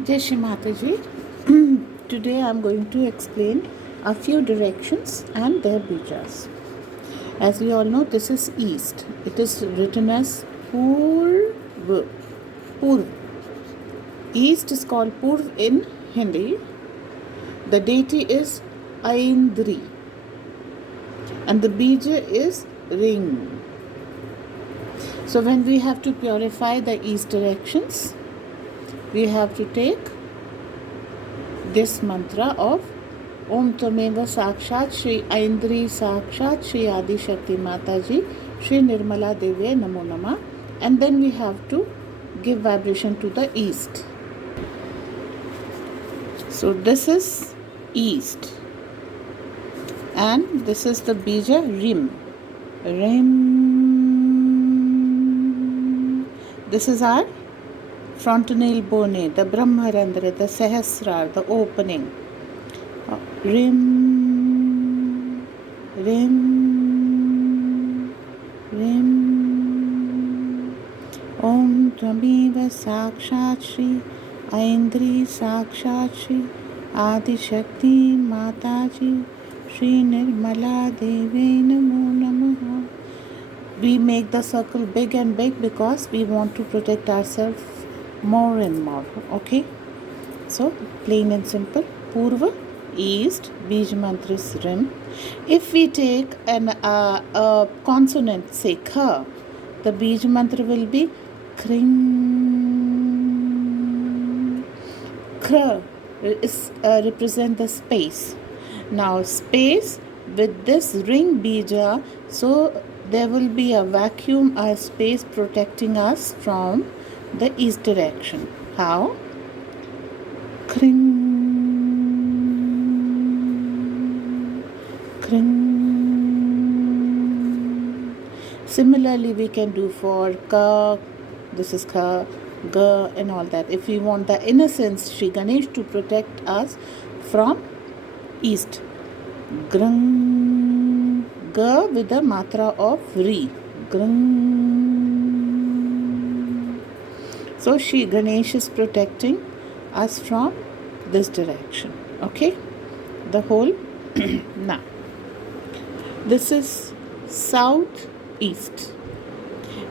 Jai Shri Mataji. Today I am going to explain a few directions and their bijas. As we all know, this is East. It is written as Purv. Purv. East is called Purv in Hindi. The deity is Aindri. And the bija is Ring. So when we have to purify the East directions, we have to take this mantra of Om Tameva Sakshat Shri Aindri Sakshat Shri Adi Shakti Mataji Shri Nirmala Devya Namo Nama, and then we have to give vibration to the East. So this is East, and this is the bija Rim. Rim. This is our frontal bone, the Brahmarandra, the Sahasrar, the opening. Rim, Rim, Rim. Om Tvameva Sakshat Shri Aindri Sakshat Shri Adi Shakti Mataji Shri Nirmala Deve Namo Namaha. We make the circle big and big because we want to protect ourselves more and more. Okay, so plain and simple. Purva, East, Bij mantra is Rim. If we take a consonant, say Kha, the Bij mantra will be Kring. Kra is represent the space. Now space with this ring bija, so there will be a vacuum, a space protecting us from the east direction. How? Kring, kring. Similarly, we can do for ka, this is ka, ga, and all that. If we want the innocence, Shri Ganesh, to protect us from east. Grang, ga with the matra of ri. Grang. So Shri Ganesh is protecting us from this direction. Okay, the whole. Now, this is south east.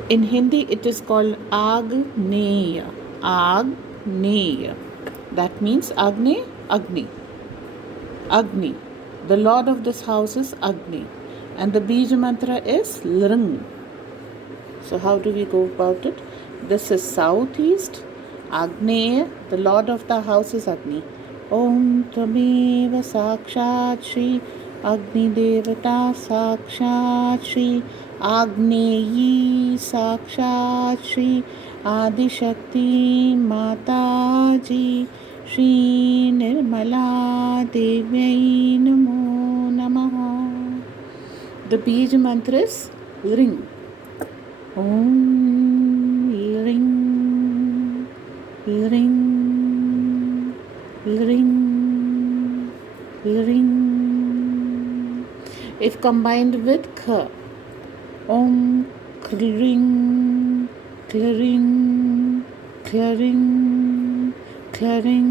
In Hindi, it is called Agneya. Agneya. That means Agni, Agni. Agni. The lord of this house is Agni. And the Bij mantra is Lring. So how do we go about it? This is southeast. Agneya. The lord of the house is Agni. Om Tvameva Sakshat Shri Agni Devata Sakshat Shri Agneyi Sakshat Shri Adi Shakti Mataji Shri Nirmala Devyai Namo Namaha. The Bij mantra is Ring. Om Ring, Ring, Ring, Ring. If combined with Kha, Om Kring, Clearing, Clearing, Clearing.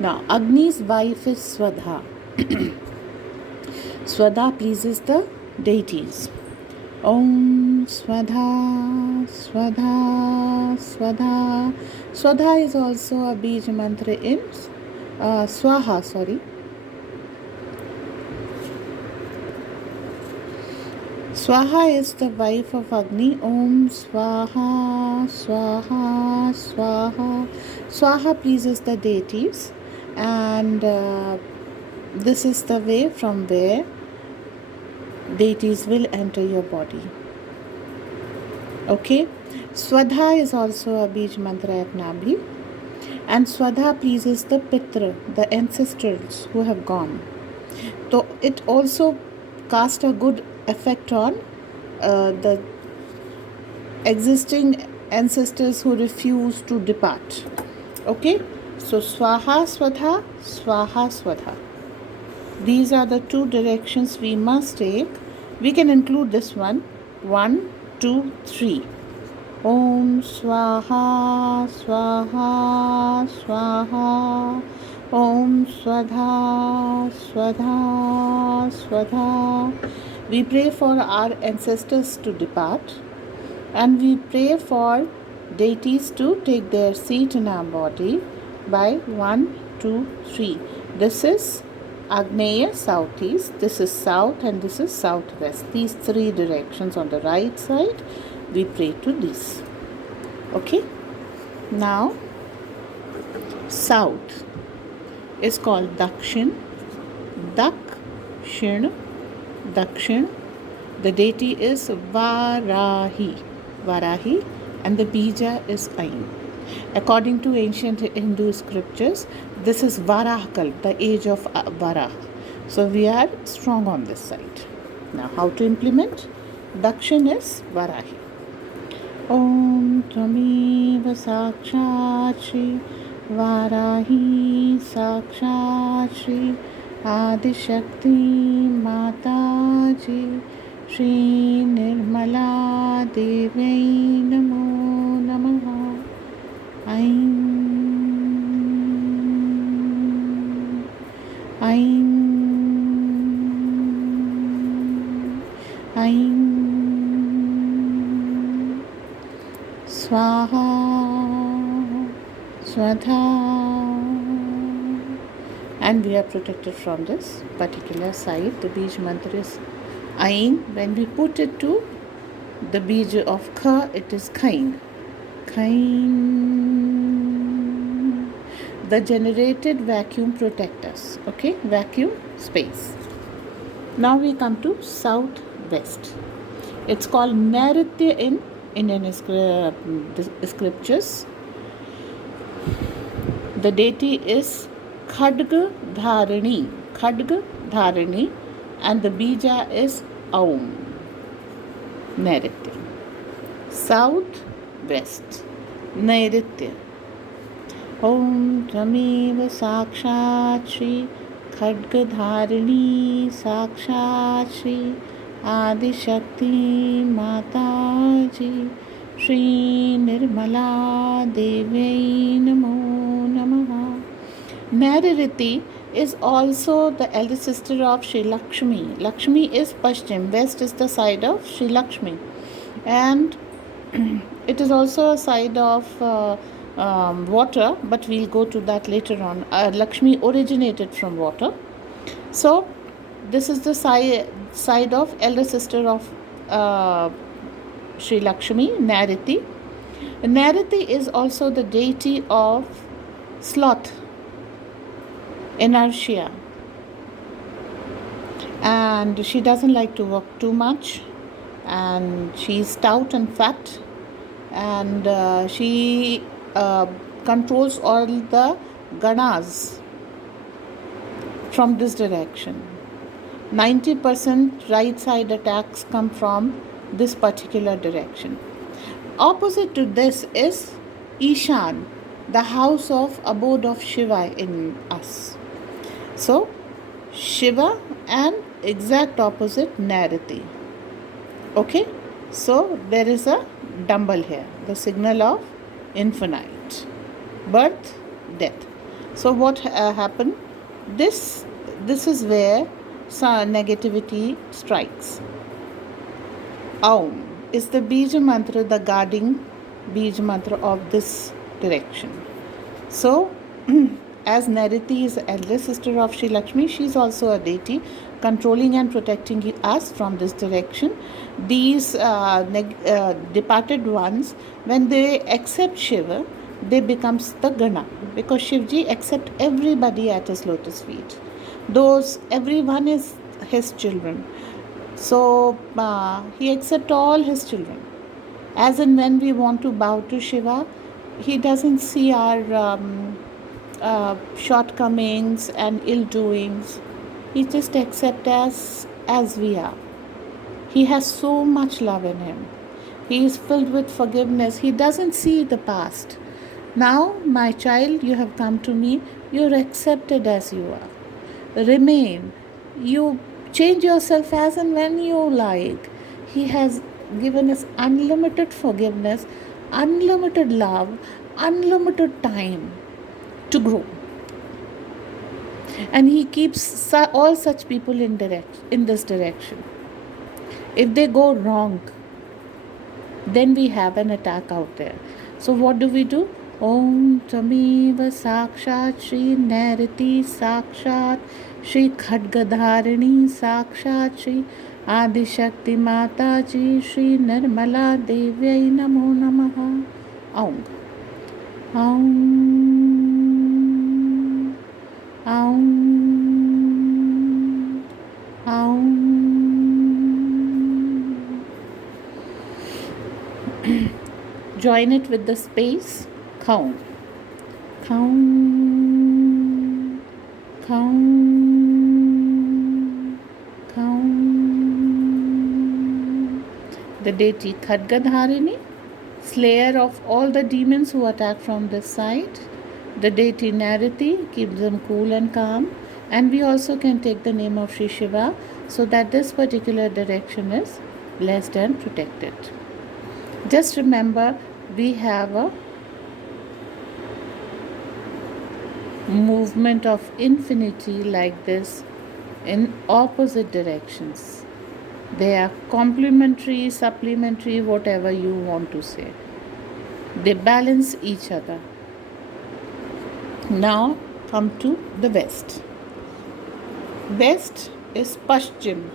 Now, Agni's wife is Swadha. Swadha pleases the deities. Om Swadha, Swadha, Swadha. Swadha is also a Bij mantra in Swaha, Swaha is the wife of Agni. Om Swaha, Swaha, Swaha. Swaha pleases the deities, and this is the way from where deities will enter your body. Okay, Swadha is also a Bij mantra at Nabhi, and Swadha pleases the Pitra, the ancestors who have gone. So it also casts a good effect on the existing ancestors who refuse to depart. Okay, so Swaha Swadha, Swaha Swadha. These are the two directions we must take. We can include this one, 1, 2, 3. Om Swaha Swaha Swaha. Om Swadha Swadha Swadha. We pray for our ancestors to depart, and we pray for deities to take their seat in our body by 1, 2, 3. This is Agneya, southeast, this is south, and this is southwest. These three directions on the right side, we pray to these. Okay? Now, south is called Dakshin. Dakshin. Dakshin. The deity is Varahi. Varahi, and the bija is Ain. According to ancient Hindu scriptures, this is Varahkal, the age of Varah. So we are strong on this side. Now, how to implement? Dakshin is Varahi. Om Tvameva Sakshat Shri Varahi Sakshat Shri Adishakti Mataji Shri Nirmala Devai Namo Namaha. Aim. Aim. Aim. Swaha Swadha. And we are protected from this particular side. The bij mantra is Ain. When we put it to the bij of Kha, it is Kain. Kain. The generated vacuum protect us. Okay, vacuum space. Now we come to southwest. It's called Nairitya in Indian scriptures. The deity is Khadga Dharani. Khadga Dharani, and the bija is Aum. Nairitya. Southwest. Nairitya. Om Tvameva Sakshat Shri Khadga Dharani Sakshat Shri Adishakti Mataji Shri Nirmala Devai Namo Namaha. Naririti is also the elder sister of Sri Lakshmi. Lakshmi is Pashchim, west is the side of Sri Lakshmi, and it is also a side of water, but we'll go to that later on. Lakshmi originated from water, so this is the side of elder sister of Sri Lakshmi, Nariti. Nariti is also the deity of sloth, inertia, and she doesn't like to work too much, and she's stout and fat, and she controls all the ganas from this direction. 90% right side attacks come from this particular direction. Opposite to this is Ishan, the house of abode of Shiva in us. So Shiva, and exact opposite Nariti. Okay, so there is a dumbbell here, the signal of infinite, birth, death. So what happened? This is where negativity strikes. Aum is the bija mantra, the guarding bija mantra of this direction. So as Nariti is the elder sister of Sri Lakshmi, she is also a deity controlling and protecting us from this direction. These departed ones, when they accept Shiva, they becomes the Gana, because Shivji accepts everybody at his lotus feet. Everyone is his children. So he accepts all his children. As and when we want to bow to Shiva, he doesn't see our shortcomings and ill doings. He just accepts us as we are. He has so much love in him. He is filled with forgiveness. He doesn't see the past. Now, my child, you have come to me. You're accepted as you are. Remain. You change yourself as and when you like. He has given us unlimited forgiveness. unlimited love, unlimited time to grow. And he keeps all such people in this direction. If they go wrong, then we have an attack out there. So what do? Om Tameva Sakshat Shri Nairati Sakshat Shri Khadgadharini Sakshat Shri Adi Shakti Mata Ji Shri Nirmala Devyai Namo Namaha. Aum. Aum. Aum. Aum. Join it with the space. Kaum. Kaum. Kaum. Kaum. The deity Khadgadharini, slayer of all the demons who attack from this side. The deity Nairati keeps them cool and calm. And we also can take the name of Sri Shiva so that this particular direction is blessed and protected. Just remember, we have a movement of infinity like this in opposite directions. They are complementary, supplementary, whatever you want to say. They balance each other. Now come to the west. West is Paschim.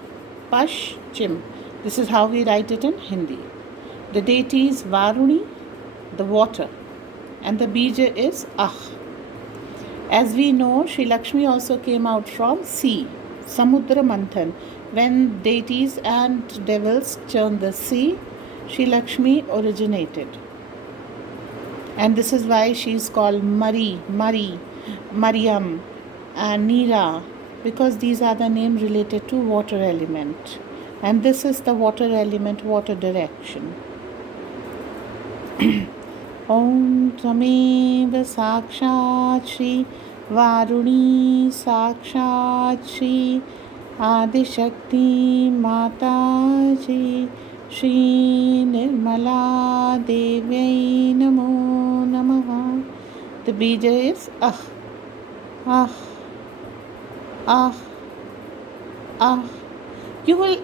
Paschim. This is how we write it in Hindi. The deity is Varuni, the water, and the bija is Ah. As we know, Sri Lakshmi also came out from sea, Samudra Manthan. When deities and devils churned the sea, Sri Lakshmi originated. And this is why she is called Mari, Mariam, and Neera, because these are the names related to water element. And this is the water element, water direction. Om Tameva Sakshat Shri Varuni Sakshat Shri Adi Shakti Mata Ji Shri Nirmala Devyai Namo Namaha. The bija is Ah. Ah. Ah. Ah. You will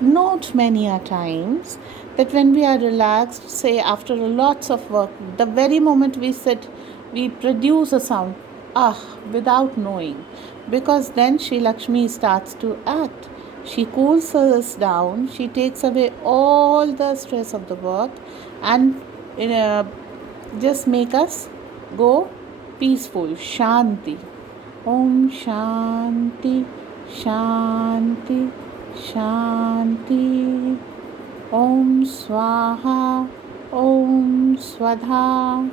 note many a times that when we are relaxed, say after lots of work, the very moment we sit, we produce a sound, ah, without knowing, because then Sri Lakshmi starts to act. She cools us down, she takes away all the stress of the work and just make us go peaceful, Shanti. Om Shanti, Shanti, Shanti. Om Swaha, Om Swadha.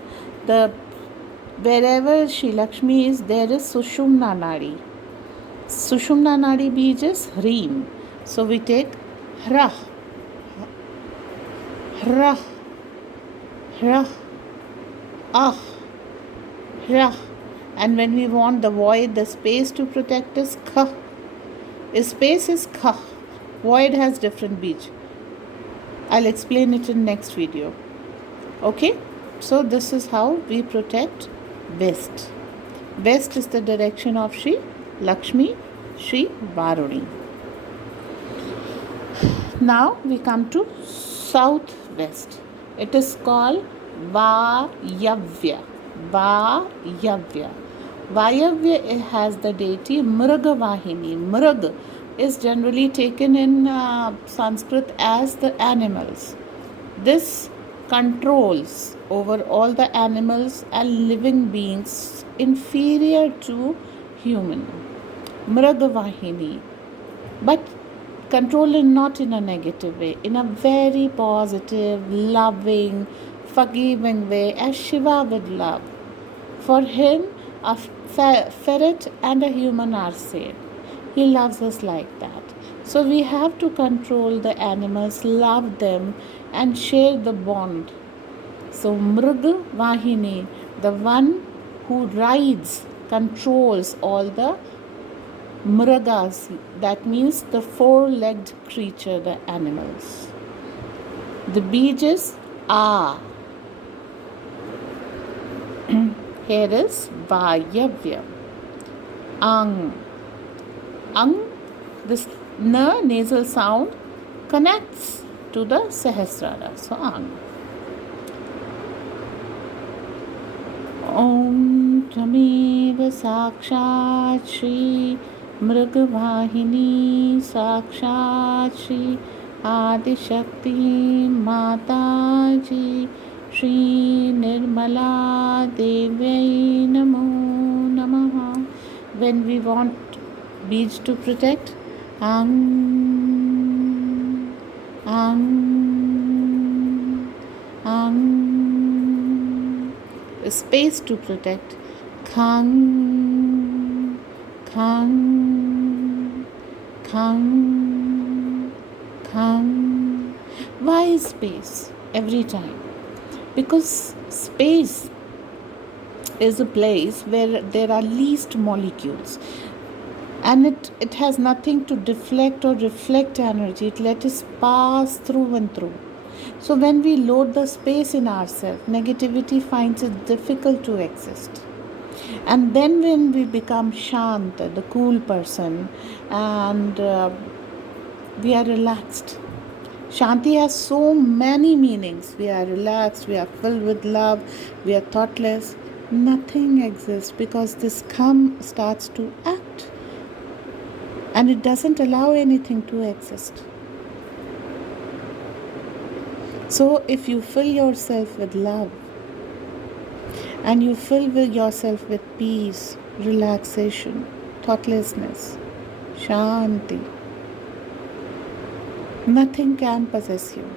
Wherever Sri Lakshmi is, there is Sushumna Nadi. Sushumna Nadi bij is Hreem. So we take Hrah, Hrah, Hrah, Ah, Hrah. And when we want the void, the space to protect is Kha. Space is Kha. Void has different bij. I'll explain it in next video. Okay? So this is how we protect west. West is the direction of Sri Lakshmi, Sri Varuni. Now we come to southwest. It is called Vayavya. Vayavya. Vayavya has the deity Mrugavahini. Mrug is generally taken in Sanskrit as the animals. This controls over all the animals and living beings inferior to human. Mrugavahini. But control it not in a negative way, in a very positive, loving, forgiving way, as Shiva would love. For him, a ferret and a human are same. He loves us like that. So we have to control the animals, love them, and share the bond. So Mrug Vahini, the one who rides, controls all the Mragas, that means the four-legged creature, the animals. The bij is A. Here is Vayavya. Ang. Ang, this na nasal sound connects to the Sahasrara. So Ang. Om Tameva Sakshat Shri Mrigavahini Sakshat Shri Adishakti Mataji Shri Nirmala Devyai Namo Namaha. When we want beads to protect, Ang, Ang, Ang. Space to protect, Khang, Khang, Khang, Khang. Why space every time? Because space is a place where there are least molecules, and it has nothing to deflect or reflect energy. It lets us pass through and through. So when we load the space in ourselves, negativity finds it difficult to exist. And then when we become Shanta, the cool person, and we are relaxed. Shanti has so many meanings. We are relaxed, we are filled with love, we are thoughtless. Nothing exists because this Kham starts to act. And it doesn't allow anything to exist. So if you fill yourself with love, and you fill yourself with peace, relaxation, thoughtlessness, Shanti, nothing can possess you.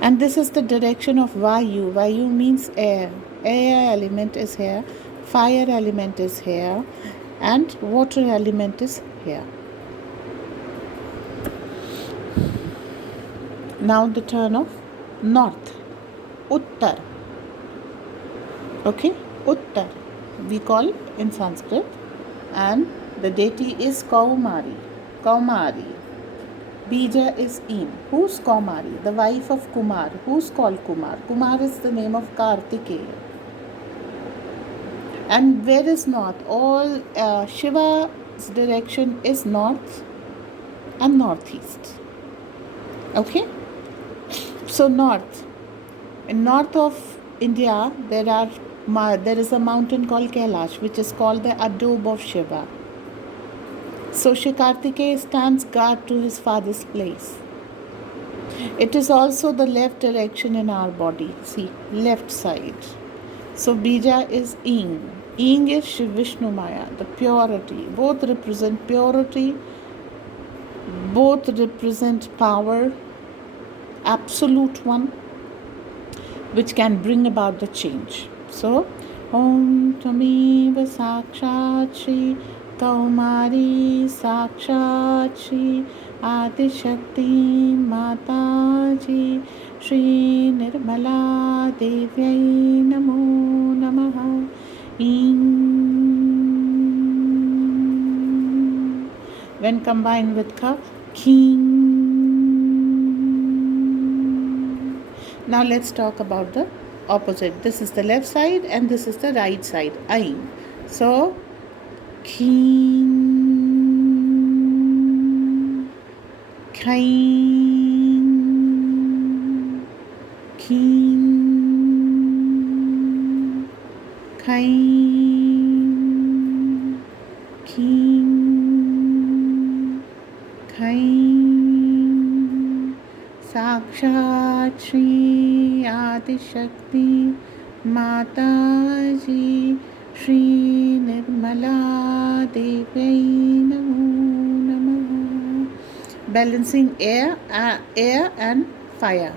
And this is the direction of Vayu. Vayu means air. Air element is here, fire element is here, and water element is here. Now the turn of north, Uttar. Okay, Uttar we call in Sanskrit, and the deity is Kaumari. Kaumari. Bija is Een. Who's Kaumari? The wife of Kumar. Who's called Kumar? Kumar is the name of Kartikeya. And where is north? All Shiva's direction is north and northeast. Okay? So north. In north of India, there is a mountain called Kailash, which is called the abode of Shiva. So Shri Kartikeya stands guard to his father's place. It is also the left direction in our body. See, left side. So Bija is Een. Een is Shiv Vishnu Maya, the purity. Both represent purity, both represent power, absolute one, which can bring about the change. So, Om Tameva Sakshat Shri Kaumari Sakshat Shri Adishakti Mataji Shri Nirmala Devyai Namo Namaha. When combined with Ka, King. Now let's talk about the opposite. This is the left side and this is the right side. Ain. So, King, Kain, King, Kain, King, Kain, Sakshat Shri Adishakti Mataji Shri Nirmala Devyai Namo Namaha. Balancing air and fire.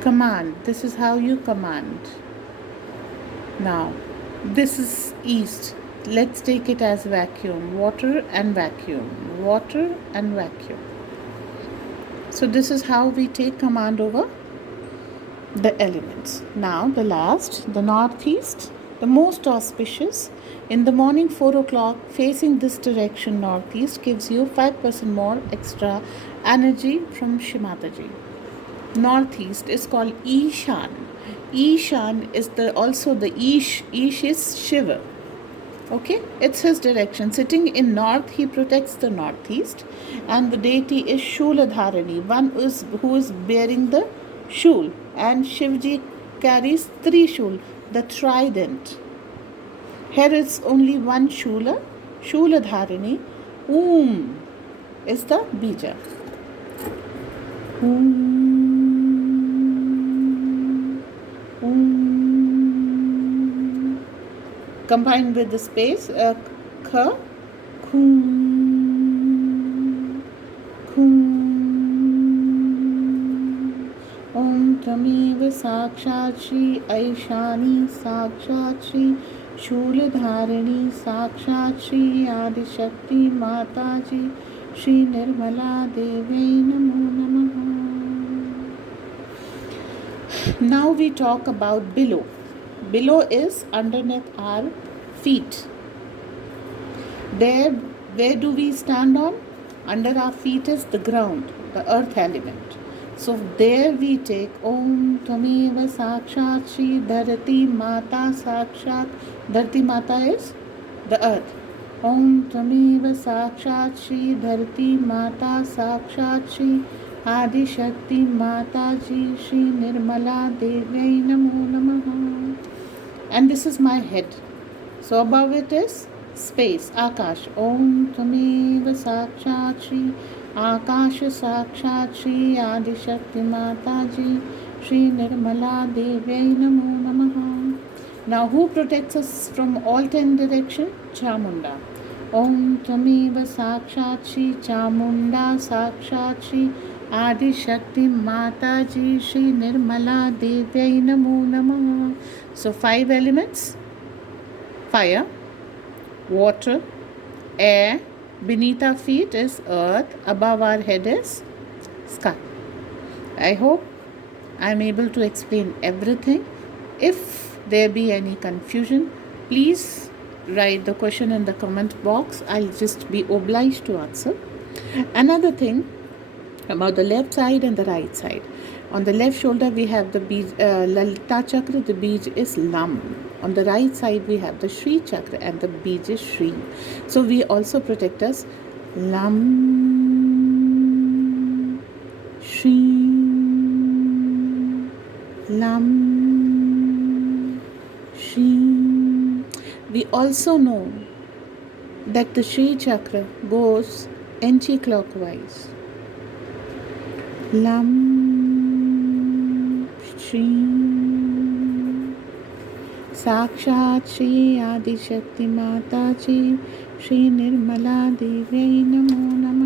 Command. This is how you command. Now, this is east. Let's take it as vacuum. Water and vacuum. Water and vacuum. So this is how we take command over the elements. Now the last, the northeast, the most auspicious. In the morning 4 o'clock, facing this direction northeast gives you 5% more extra energy from Shimataji. Northeast is called Ishan. Ishan is also the Ish. Ish is Shiva. Okay, it's his direction. Sitting in north, he protects the northeast, and the deity is Shuladharani, one who is bearing the shul, and Shivji carries three shul, the trident. Here is only one shula, Shuladharani. Is the bija. Combined with the space, kha, khum, khum. Om Tameva Sakshat Shri Aishani Sakshat Shri Shuladharani Sakshat Shri Adi Shakti Mataji Shri Nirmala Devi Namo Namaha. Now we talk about below. Below is underneath our feet. There, where do we stand on? Under our feet is the ground, the earth element. So there we take Om Tameva Sakshat Shri Dharati Mata Sakshat. Dharati Mata is the earth. Om Tameva Sakshat Shri Dharati Mata Sakshat Shri Adi Shakti Mataji Shri Nirmala Devi Namo Namaha. And this is my head. So above it is space, Akash. Om Tameva Sakshat Shri Akash Sakshat Shri Adi Shakti Mataji Shri Nirmala Devi Namo Namaha. Now who protects us from all 10 directions? Chamunda. Om Tameva Sakshat Shri Chamunda Sakshat Shri Adi Shakti Mataji Shri Nirmala Devi Namo Namaha. So 5 elements: fire, water, air, beneath our feet is earth, above our head is sky. I hope I am able to explain everything. If there be any confusion, please write the question in the comment box. I'll just be obliged to answer. Another thing about the left side and the right side. On the left shoulder we have the bij, Lalita chakra, the bij is Lam. On the right side we have the Shri chakra and the bij is Shri. So we also protect us Lam, Shri, Lam, Shri. We also know that the Shri chakra goes anti-clockwise. Lam, Shri, Sakshat Shri Adi Shakti Mataji Shri Nirmala Devi Namo Namaha.